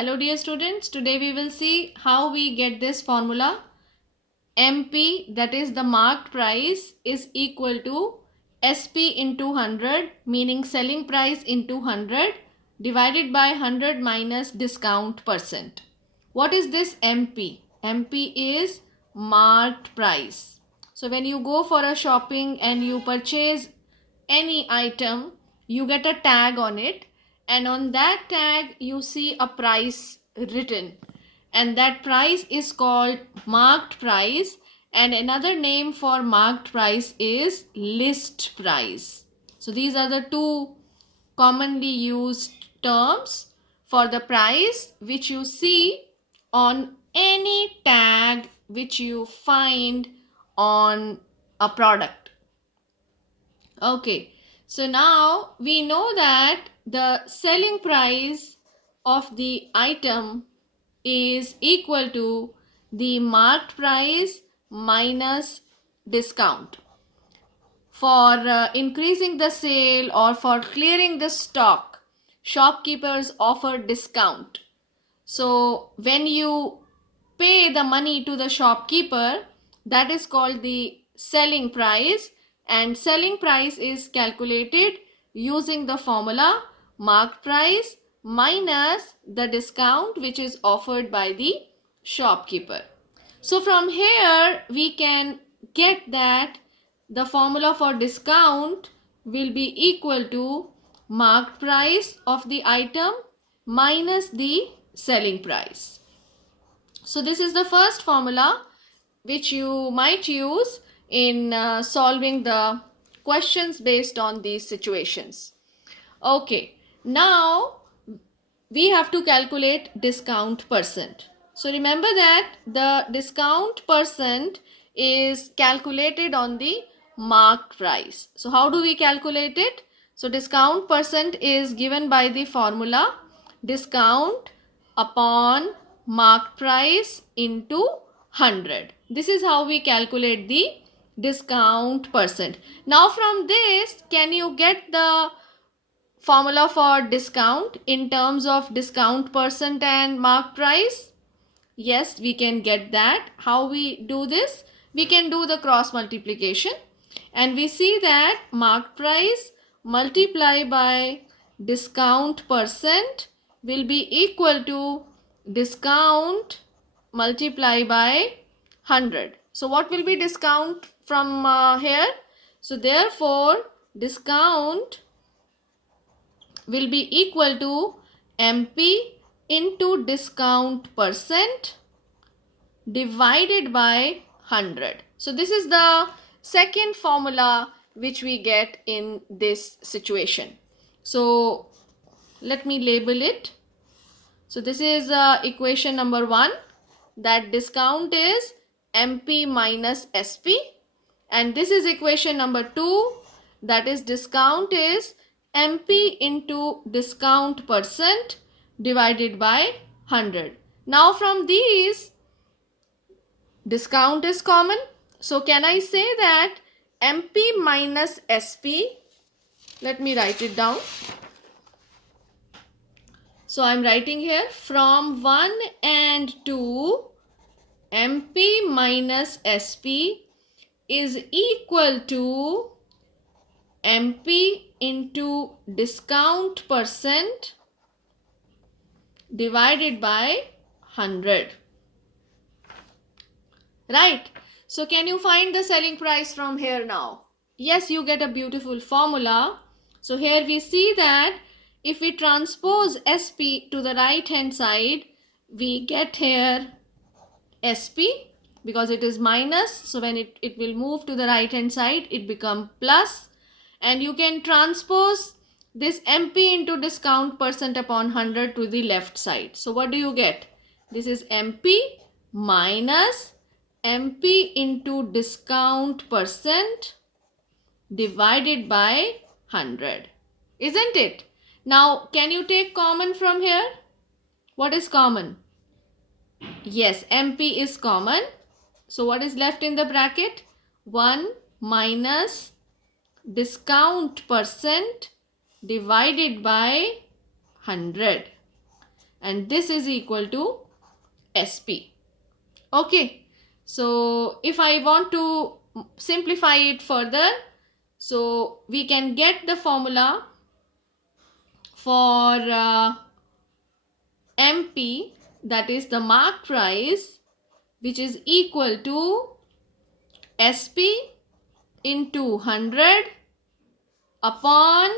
Hello dear students, today we will see how we get this formula. MP, that is the marked price, is equal to SP into 100, meaning selling price into 100 divided by 100 minus discount percent. What is this MP? MP is marked price. So when you go for a shopping and you purchase any item, you get a tag on it, and on that tag you see a price written, and that price is called marked price, and another name for marked price is list price. So these are the two commonly used terms for the price which you see on any tag which you find on a product. Okay, so now we know that the selling price of the item is equal to the marked price minus discount. For increasing the sale or for clearing the stock, shopkeepers offer discount. So when you pay the money to the shopkeeper, that is called the selling price, and selling price is calculated using the formula marked price minus the discount which is offered by the shopkeeper. So from here we can get that the formula for discount will be equal to marked price of the item minus the selling price. So this is the first formula which you might use in solving the questions based on these situations. Okay, now we have to calculate discount percent. So remember that the discount percent is calculated on the marked price. So how do we calculate it? So discount percent is given by the formula discount upon marked price into 100. This is how we calculate the discount percent. Now from this, can you get the formula for discount in terms of discount percent and marked price? Yes, we can get that. How we do this? We can do the cross multiplication, and we see that marked price multiply by discount percent will be equal to discount multiply by 100. So what will be discount from here? So therefore discount will be equal to MP into discount percent divided by 100. So this is the second formula which we get in this situation. So let me label it. So this is equation number 1, that discount is MP minus SP, and this is equation number 2, that is discount is MP into discount percent divided by 100. Now from these, discount is common. So can I say that MP minus SP? Let me write it down. So I'm writing here from 1 and 2, MP minus SP is equal to MP into discount percent divided by 100. Right? So can you find the selling price from here now? Yes, you get a beautiful formula. So here we see that if we transpose SP to the right hand side, we get here SP because it is minus. So when it will move to the right hand side, it becomes plus. And you can transpose this MP into discount percent upon 100 to the left side. So what do you get? This is MP minus MP into discount percent divided by 100. Isn't it? Now, can you take common from here? What is common? Yes, MP is common. So what is left in the bracket? 1 minus discount percent divided by 100. and this is equal to SP. Okay, so if I want to simplify it further, so we can get the formula for MP, that is the mark price, which is equal to SP into 100 upon,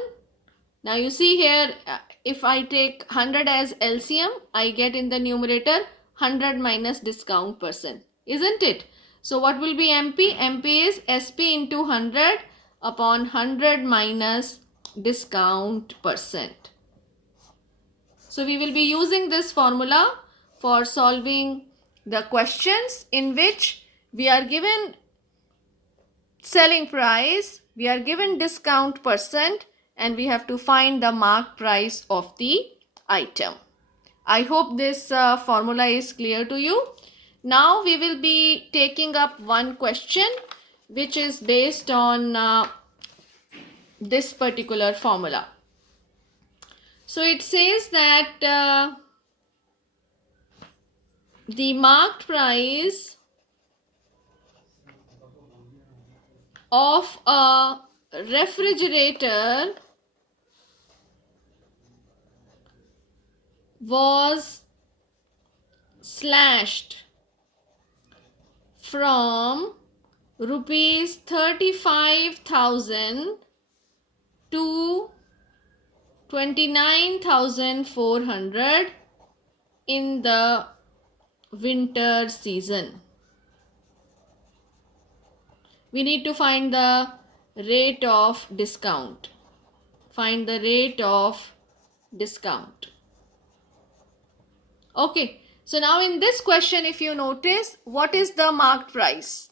now you see here, if I take 100 as LCM, I get in the numerator 100 minus discount percent, isn't it? So what will be MP? MP is SP into 100 upon 100 minus discount percent. So we will be using this formula for solving the questions in which we are given selling price, we are given discount percent, and we have to find the mark price of the item. I hope this formula is clear to you. Now we will be taking up one question which is based on this particular formula. So it says that the marked price of a refrigerator was slashed from rupees 35,000 to 29,400 in the winter season. We need to find the rate of discount. Find the rate of discount. Okay, so now in this question, if you notice, what is the marked price?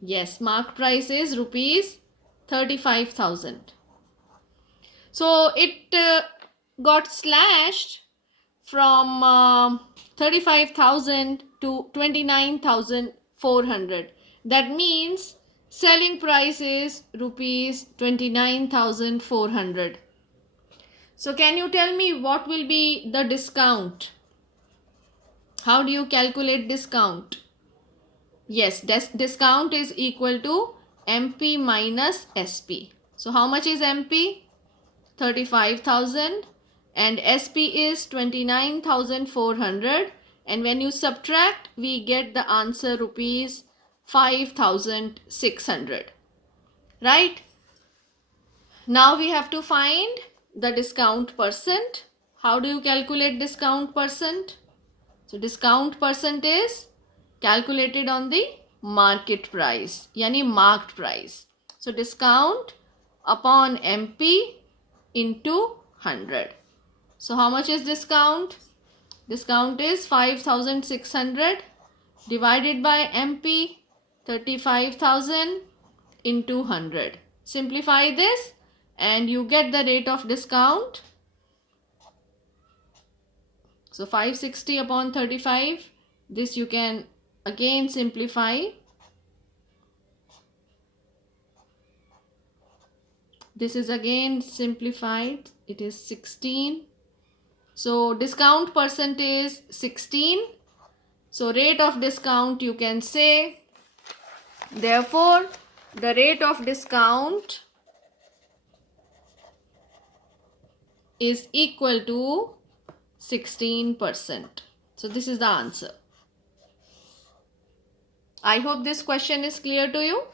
Yes, marked price is rupees 35,000. So it got slashed from 35,000 to 29,400. That means selling price is rupees 29,400. So can you tell me what will be the discount? How do you calculate discount? Yes, discount is equal to MP minus SP. So how much is MP? 35,000, and SP is 29,400, and when you subtract, we get the answer rupees 5,600. Right? Now we have to find the discount percent. How do you calculate discount percent? So discount percent is calculated on the market price, yani marked price. So discount upon MP into 100. So how much is discount? Discount is 5,600 divided by MP, 35,000 into 100. Simplify this and you get the rate of discount. So 560 upon 35. This you can again simplify. This is again simplified. It is 16. So discount percent is 16. So rate of discount you can say. Therefore, the rate of discount is equal to 16%. So this is the answer. I hope this question is clear to you.